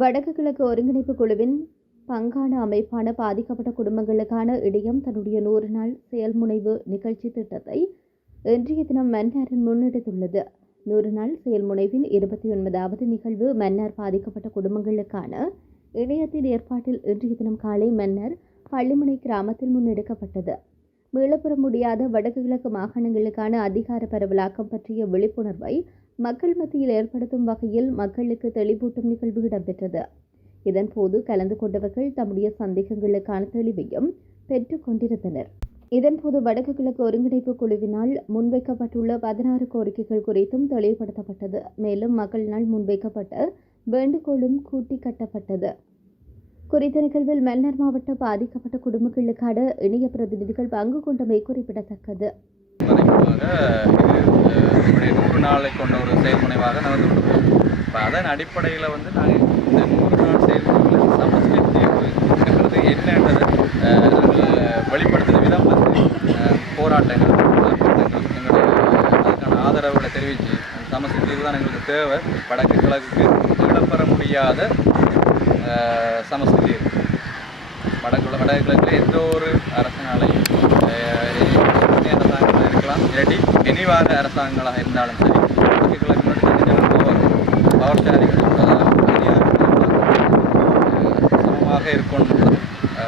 வடக்கு கிழக்கு ஒருங்கிணைப்பு குழுவின் பங்கான அமைப்பான பாதிக்கப்பட்ட குடும்பங்களுக்கான இடையம் தன்னுடைய 100 நாள் செயல்முனைவு நிகழ்ச்சி திட்டத்தை இன்றைய தினம் மன்னாரில் முன்னெடுத்துள்ளது. 100 நாள் செயல்முனைவின் 29வது நிகழ்வு மன்னார் பாதிக்கப்பட்ட குடும்பங்களுக்கான இணையத்தின் ஏற்பாட்டில் இன்றைய தினம் காலை மன்னார் பள்ளிமுனை கிராமத்தில் முன்னெடுக்கப்பட்டது. மீளப்பெற முடியாத வடக்கு கிழக்கு மாகாணங்களுக்கான அதிகார பரவலாக்கம் பற்றிய விழிப்புணர்வை மக்கள் மத்தியில் ஏற்படுத்தும் வகையில் மக்களுக்கு தெளிவூட்டும் நிகழ்வு இடம்பெற்றது. இதன்போது கலந்து கொண்டவர்கள் தம்முடைய சந்தேகங்களுக்கான தெளிவையும் பெற்றுக் கொண்டிருந்தனர். இதன்போது வடக்கு கிழக்கு ஒருங்கிணைப்பு குழுவினால் முன்வைக்கப்பட்டுள்ள 16 கோரிக்கைகள் குறித்தும் தெளிவுபடுத்தப்பட்டது. மேலும் மக்களினால் முன்வைக்கப்பட்ட வேண்டுகோளும் கூட்டி கட்டப்பட்டது. குறித்த நிகழ்வில் மன்னார் மாவட்ட பாதிக்கப்பட்ட குடும்பங்களுக்கான இணைய பிரதிநிதிகள் பங்கு கொண்டமை குறிப்பிடத்தக்கது. 100 நாளை கொண்ட ஒரு செயல்முனைவாக நடந்து கொண்டு போகும். இப்போ அதன் அடிப்படையில் நாங்கள் இந்த 100 நாள் செயல்முறையில் சமஸ்டி தீர்வு என்பது என்னன்றதை நாங்கள் வெளிப்படுத்தின விதம் போராட்டங்கள் எங்களுடைய அதுக்கான ஆதரவுகளை தெரிவித்து சமஸ்டி தீர்வு தான் எங்களுக்கு தேவை. வடக்கு கிழக்குக்கு மீளப்பெற முடியாத சமஸ்டி தீர்வு. வடக்கு கிழக்கில் எந்த ஒரு அரசினாலையும் அரசாங்கமாக இருக்கலாம், இல்லாட்டி இனிவாத அரசாங்கங்களாக இருந்தாலும் சரி, வடக்கு கிழக்கு மட்டும் பவர் ஷேரிங் சமமாக இருக்கணும்.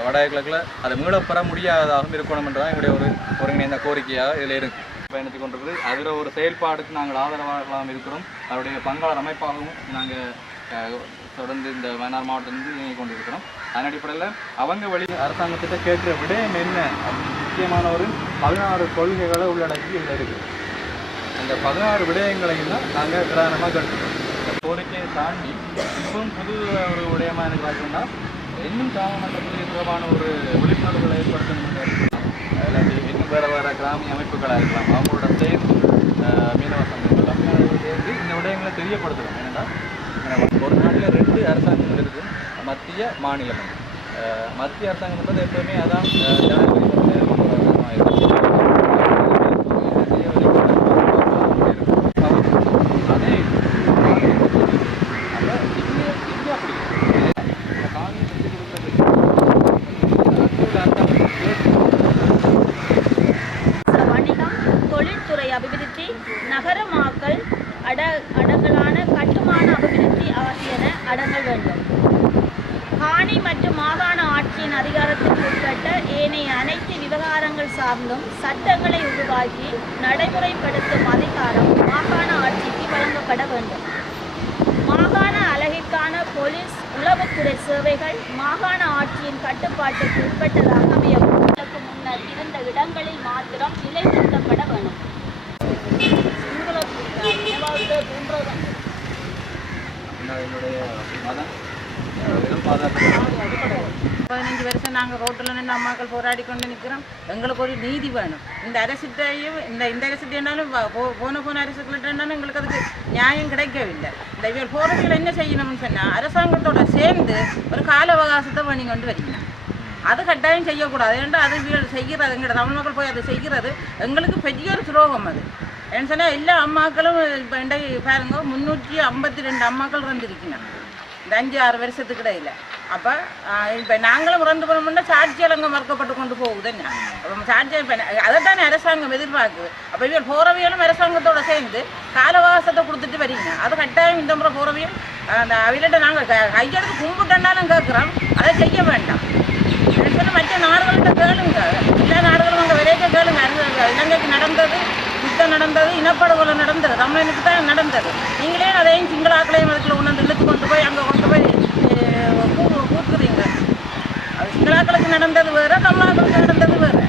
வடக்கு கிழக்கில் அதை மீளப்பெற முடியாததாகவும் இருக்கணும் என்றதான் எங்களுடைய ஒரு ஒருங்கிணைந்த கோரிக்கையாக இதில் இருக்கு பயணித்து கொண்டிருக்குது. அதில் ஒரு செயல்பாடுக்கு நாங்கள் ஆதரவாக இருக்கிறோம். அவருடைய பங்காளர் அமைப்பாகவும் நாங்கள் தொடர்ந்து இந்த மன்னார் மாவட்டத்திலிருந்து இயங்கிக் கொண்டிருக்கிறோம். அதன் அடிப்படையில் அவங்க வழி அரசாங்கத்திட்ட கேட்குற விடயம் என்ன முக்கியமான ஒரு 16 கொள்கைகளை உள்ளடக்கி இதில் இருக்குது. அந்த 16 விடயங்களையும் தான் நாங்கள் பிரதானமாக கேட்டுக்கிறோம். இந்த கோரிக்கையை தாண்டி இப்பவும் புது ஒரு விடயமாக எனக்கு பார்த்தோம்னா இன்னும் கிராமமன்றத்தில் தொடர்பான ஒரு விழிப்புணர்வுகளை ஏற்படுத்தணும். அதில் இன்னும் வேறு கிராமிய அமைப்புகளாக இருக்கலாம், அவங்களோட சேர்ந்து மீனவ சங்கங்கள் தமிழ்நாடு சேர்ந்து இந்த விடயங்களை தெரியப்படுத்தணும். ஏன்னா ஒரு நாட்டில் 2 அரசாங்கங்கள் இருக்குது, மத்திய மாநிலம். மத்திய அரசாங்கம் என்பது எப்பவுமே அதான் ஜனாதிபதி அதே வணிகம், தொழில்துறை அபிவிருத்தி, நகரமாக்கல், அடங்கலான கட்டுமான அபிவிருத்தி ஆகியன அடங்கல் வேண்டும். காணி மற்றும் மாகாண ஆட்சியின் அதிகாரத்திற்கு உட்பட்ட ஏனைய அனைத்து விவகாரங்கள் சார்ந்தும் சட்டங்களை உருவாக்கி நடைமுறைப்படுத்தும் அதிகாரம் மாகாண ஆட்சிக்கு வழங்கப்பட வேண்டும். மாகாண அலகிற்கான போலீஸ் உளவுத்துறை சேவைகள் மாகாண ஆட்சியின் கட்டுப்பாட்டுக்கு உட்பட்டதாக அமைய இதற்கு முன்னர் இருந்த இடங்களில் மாத்திரம் நிலைநிறுத்தப்பட வேண்டும். என்னுடைய மதம் 15 வருஷம் நாங்கள் ரோட்டில் நின்று அம்மாக்கள் போராடி கொண்டு நிற்கிறோம். எங்களுக்கு ஒரு நீதி வேணும். இந்த அரசிட்டையும் இந்த அரசிட்டாலும் போன அரசுகள்ட்டாலும் எங்களுக்கு அதுக்கு நியாயம் கிடைக்கவில்லை. இந்த இவர் போராட்டத்தில் என்ன செய்யணும்னு சொன்னால் அரசாங்கத்தோட சேர்ந்து ஒரு கால அவகாசத்தை பண்ணி கொண்டு வரீங்க. அது கட்டாயம் செய்யக்கூடாது. ஏன்னா அது செய்கிறது எங்களோட தமிழ் மக்கள் போய் அதை செய்கிறது எங்களுக்கு பெரிய ஒரு துரோகம். அது ஏன்னு சொன்னால் எல்லா அம்மாக்களும் இப்போ பாருங்க 352 அம்மாக்கள் இறந்துருக்கீங்க இந்த 5-6 வருஷத்துக்கு இடையில். அப்போ இப்போ நாங்களும் இறந்து போனோம்னா சாட்சியால் அங்கே மறுக்கப்பட்டு கொண்டு போகுதுன்னு அப்போ சாட்சியம் இப்போ அதைத்தானே அரசாங்கம் எதிர்பார்க்குது. அப்போ இவங்க போகிறவையும் அரசாங்கத்தோடு சேர்ந்து காலவாசத்தை கொடுத்துட்டு வரீங்க. அது கட்டாயம் இந்த முறை போகிறவையும் அந்த அவையிட்ட நாங்கள் கையெடுத்து கும்பிட்டோன்னாலும் கேட்குறோம், அதை செய்ய வேண்டாம். மற்ற நாடுகள்கிட்ட கேளுங்க, எல்லா நாடுகளும் அங்கே விரைக்க கேளுங்க. இலங்கைக்கு நடந்தது யுத்தம் நடந்தது, இனப்படுகொலை நடந்தது, தமிழனுக்கு தான் நடந்தது. நீங்களே அதையும் சிங்களாக்களையும் அதுக்குள்ள உணர்ந்து இழுத்து கொண்டு போய் அங்கே கொண்டு போய் கூத்துறீங்க. அது சிங்களாக்களுக்கு நடந்தது வேறு, தமிழாக்களுக்கு நடந்தது வேறு.